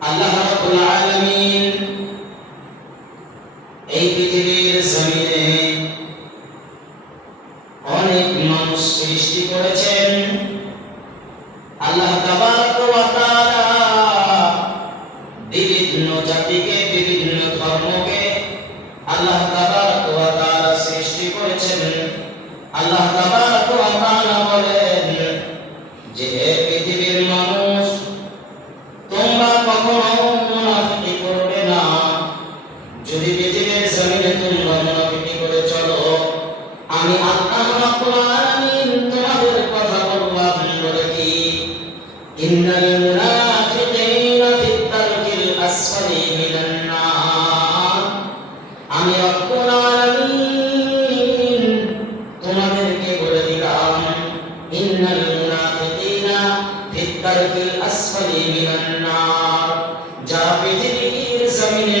আল্লাহ রাব্বুল আলামিন এই পৃথিবীর জমিনে অনেক মানুষ সৃষ্টি করেছেন। আল্লাহ তাবারক ওয়া তাআলা বিভিন্ন জাতিকে, বিভিন্ন ধর্মকে আল্লাহ তাবারক ওয়া তাআলা সৃষ্টি করেছেন। আল্লাহ তাবারক ওয়া তাআলা বলেন যে হে ইন্নাল মুনাফিকিনা ফিদ দারকিল আসফালি মিনান নার আমি রব্বুল আলামিন তোমাদেরকে বলে দিলাম, ইন্নাল মুনাফিকিনা ফিদ দারকিল আসফালি যারা পৃথিবীর জমিনে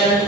Amen.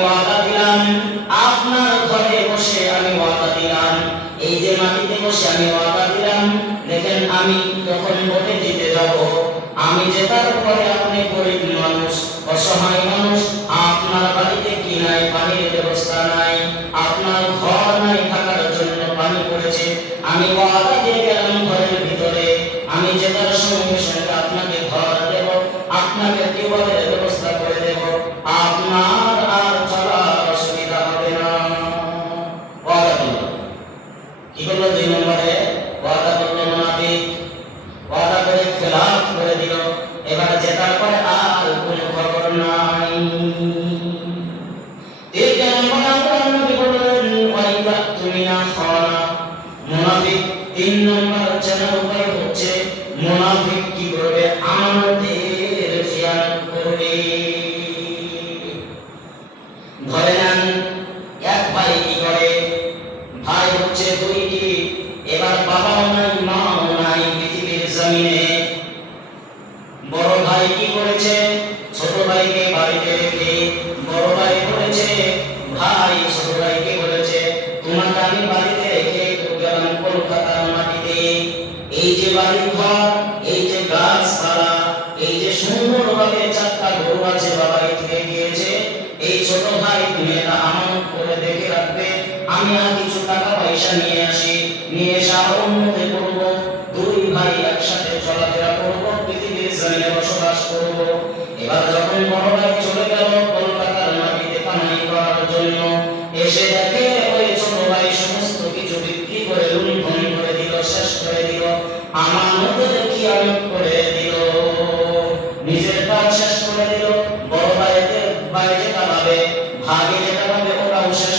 ওয়াদা দিলাম, আপনার ঘরে বসে আমি ওয়াদা দিলাম, এই যে মাটিতে বসে আমি ওয়াদা দিলাম, দেখেন আমি যখন ভোটে জিতে যাব, আমি জেতার পরে আপনি গরিব মানুষ, অসহায় মানুষ, আপনার বাড়িতে কি নাই, পানির ব্যবস্থা নাই, আপনার ঘর নাই থাকার জন্য পানি পড়েছে, আমি ওয়াদা দিয়ে গেলাম ঘরের ভিতরে, আমি জেতার সঙ্গে সঙ্গে আপনাকে ঘর দেব, আপনাকে টিউবওয়েলের ব্যবস্থা কি করবে আমাদের জিয়ারত করবে ধরে এক ভাই কি করে ভাই হচ্ছে দুইটি এবার বাবা মা বাড়ি ঘর, এই যে এই যে চারটা গরু আছে বাবা, এই গিয়েছে। এই ছোট ভাই তুমি এটা করে দেখে রাখবে। আমি আর কিছু টাকা পয়সা নিয়ে আসি, নিয়ে এসে উন্নতি করব। দুই ভাই একসাথে চলাফেরা করব, পৃথিবীর জমিনে বসবাস করব। এবার যখন বড় ভাই চলে গেল, কলকাতার মাটিতে করার জন্য এসে দেখে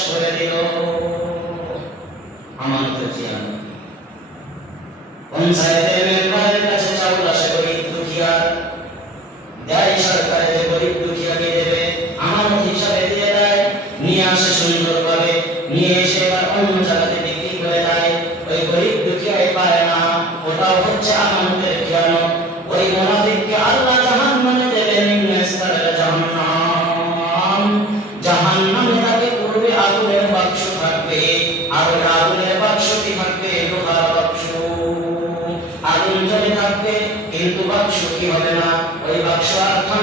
করে দিল। আমার তো খিয়ানত পঞ্চায়েতের মেম্বারের কাছে চাউল আসে গরিব দুঃখিয়া। দেয় সরকার যে গরিব দুঃখিয়াকে দেবে আমানত হিসাবে দিয়ে দেয়। নিয়ে আসে সুন্দরভাবে, নিয়ে এসে এবার অন্য জায়গাতে বিক্রি করে দেয়। ওই গরিব দুঃখিয়াই পায় না, ওটাও হচ্ছে